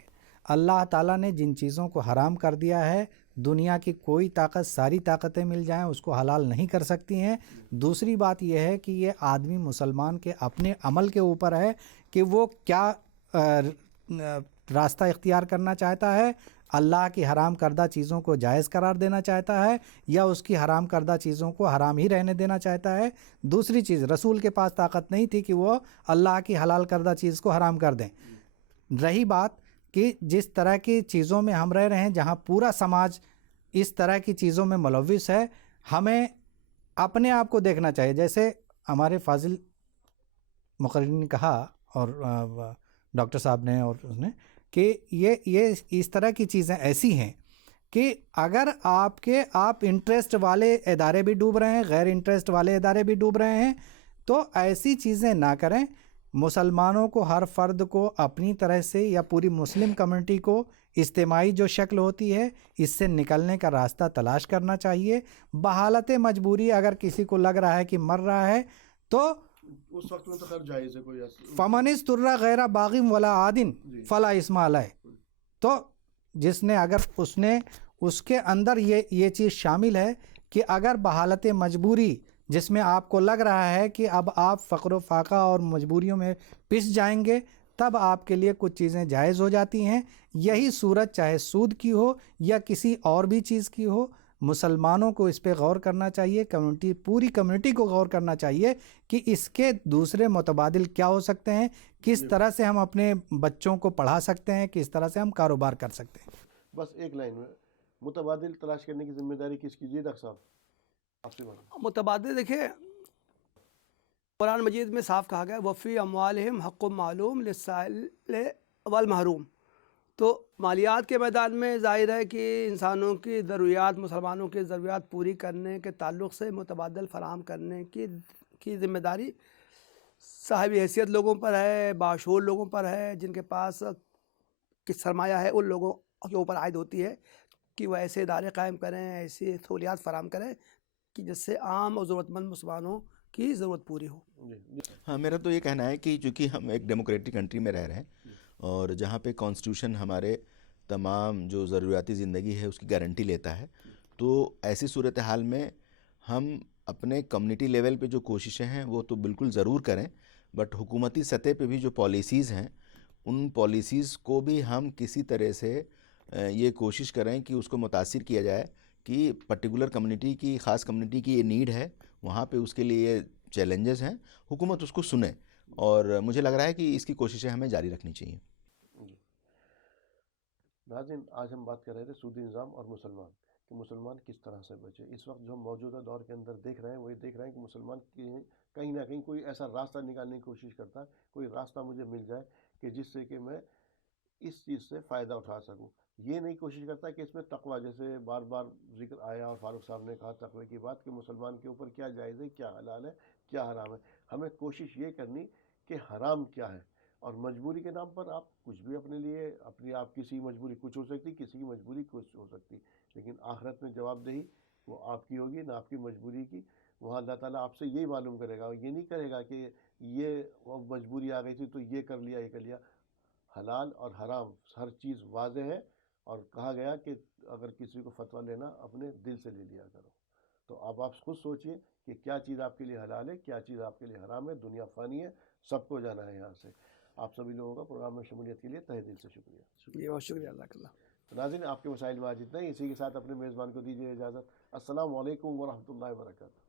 اللہ تعالیٰ نے جن چیزوں کو حرام کر دیا ہے، دنیا کی کوئی طاقت، ساری طاقتیں مل جائیں اس کو حلال نہیں کر سکتی ہیں. دوسری بات یہ ہے کہ یہ آدمی مسلمان کے اپنے عمل کے اوپر ہے کہ وہ کیا راستہ اختیار کرنا چاہتا ہے. اللہ کی حرام کردہ چیزوں کو جائز قرار دینا چاہتا ہے، یا اس کی حرام کردہ چیزوں کو حرام ہی رہنے دینا چاہتا ہے. دوسری چیز، رسول کے پاس طاقت نہیں تھی کہ وہ اللہ کی حلال کردہ چیز کو حرام کر دیں. رہی بات کہ جس طرح کی چیزوں میں ہم رہ رہے ہیں، جہاں پورا سماج اس طرح کی چیزوں میں ملوث ہے، ہمیں اپنے آپ کو دیکھنا چاہیے. جیسے ہمارے فاضل مقررین نے کہا، اور ڈاکٹر صاحب نے اور اس نے، کہ یہ اس طرح کی چیزیں ایسی ہیں کہ اگر آپ انٹرسٹ والے ادارے بھی ڈوب رہے ہیں، غیر انٹرسٹ والے ادارے بھی ڈوب رہے ہیں، تو ایسی چیزیں نہ کریں. مسلمانوں کو، ہر فرد کو اپنی طرح سے، یا پوری مسلم کمیونٹی کو اجتماعی جو شکل ہوتی ہے اس سے نکلنے کا راستہ تلاش کرنا چاہیے. بحالت مجبوری اگر کسی کو لگ رہا ہے کہ مر رہا ہے تو اس وقت میں تو خیر جائز ہے، کوئی فمن اضطر غیر باغ ولا عاد فلا اثم علیہ. تو جس نے، اگر اس نے، اس کے اندر یہ چیز شامل ہے کہ اگر بحالت مجبوری جس میں آپ کو لگ رہا ہے کہ اب آپ فقر و فاقہ اور مجبوریوں میں پس جائیں گے، تب آپ کے لیے کچھ چیزیں جائز ہو جاتی ہیں. یہی صورت چاہے سود کی ہو یا کسی اور بھی چیز کی ہو، مسلمانوں کو اس پہ غور کرنا چاہیے. پوری کمیونٹی کو غور کرنا چاہیے کہ اس کے دوسرے متبادل کیا ہو سکتے ہیں، کس طرح سے ہم اپنے بچوں کو پڑھا سکتے ہیں، کس طرح سے ہم کاروبار کر سکتے ہیں. بس ایک لائن میں، متبادل تلاش کرنے کی ذمہ داری کس کی؟ جی ڈاکٹر صاحب آپ سے بات. متبادل، دیکھیں قرآن مجید میں صاف کہا گیا وفی اموالہم حق معلوم للسائل والمحروم. تو مالیات کے میدان میں ظاہر ہے کہ انسانوں کی ضروریات، مسلمانوں کی ضروریات پوری کرنے کے تعلق سے متبادل فراہم کرنے کی ذمہ داری صاحب حیثیت لوگوں پر ہے، باشعور لوگوں پر ہے، جن کے پاس سرمایہ ہے، ان لوگوں کے اوپر عائد ہوتی ہے کہ وہ ایسے ادارے قائم کریں، ایسی سہولیات فراہم کریں کہ جس سے عام اور ضرورت مند مسلمانوں کی ضرورت پوری ہو. ہاں، میرا تو یہ کہنا ہے کہ چونکہ ہم ایک ڈیموکریٹک کنٹری میں رہ رہے ہیں، اور جہاں پہ کانسٹیٹیوشن ہمارے تمام جو ضروریاتی زندگی ہے اس کی گارنٹی لیتا ہے، تو ایسی صورتحال میں ہم اپنے کمیونٹی لیول پہ جو کوششیں ہیں وہ تو بالکل ضرور کریں، بٹ حکومتی سطح پہ بھی جو پالیسیز ہیں ان پالیسیز کو بھی ہم کسی طرح سے یہ کوشش کریں کہ اس کو متاثر کیا جائے کہ پرٹیکولر کمیونٹی کی، خاص کمیونٹی کی یہ نیڈ ہے، وہاں پہ اس کے لیے یہ چیلنجز ہیں، حکومت اس کو سنے. اور مجھے لگ رہا ہے کہ اس کی کوششیں ہمیں جاری رکھنی چاہیے. ناظرین، آج ہم بات کر رہے تھے سودی نظام اور مسلمان، کہ مسلمان کس طرح سے بچے. اس وقت جو موجودہ دور کے اندر دیکھ رہے ہیں، وہی دیکھ رہے ہیں کہ مسلمان کہیں نہ کہیں کوئی ایسا راستہ نکالنے کی کوشش کرتا ہے، کوئی راستہ مجھے مل جائے کہ جس سے کہ میں اس چیز سے فائدہ اٹھا سکوں. یہ نہیں کوشش کرتا کہ اس میں تقوی، جیسے بار بار ذکر آیا اور فاروق صاحب نے کہا تقوی کی بات، کہ مسلمان کے اوپر کیا جائز ہے، کیا حلال ہے، کیا حرام ہے. ہمیں کوشش یہ کرنی کہ حرام کیا ہے. اور مجبوری کے نام پر آپ کچھ بھی اپنے لیے اپنی آپ کسی مجبوری کچھ ہو سکتی, کسی کی مجبوری کچھ ہو سکتی, لیکن آخرت میں جواب دہی وہ آپ کی ہوگی نہ آپ کی مجبوری کی. وہاں اللہ تعالیٰ آپ سے یہی معلوم کرے گا, یہ نہیں کرے گا کہ یہ مجبوری آ گئی تھی تو یہ کر لیا یہ کر لیا. حلال اور حرام ہر چیز واضح ہے, اور کہا گیا کہ اگر کسی کو فتویٰ لینا اپنے دل سے لے لیا کرو. تو آپ خود سوچئے کہ کیا چیز آپ کے لیے حلال ہے, کیا چیز آپ کے لیے حرام ہے. دنیا فانی ہے, سب کو جانا ہے یہاں سے. آپ سبھی لوگوں کا پروگرام میں شمولیت کے لیے تہہ دل سے شکریہ. جی بہت شکریہ, اللہ اللہ. ناظرین, آپ کے مسائل میں آج اتنا ہی. اسی کے ساتھ اپنے میزبان کو دیجیے اجازت. السلام علیکم ورحمۃ اللہ وبرکاتہ.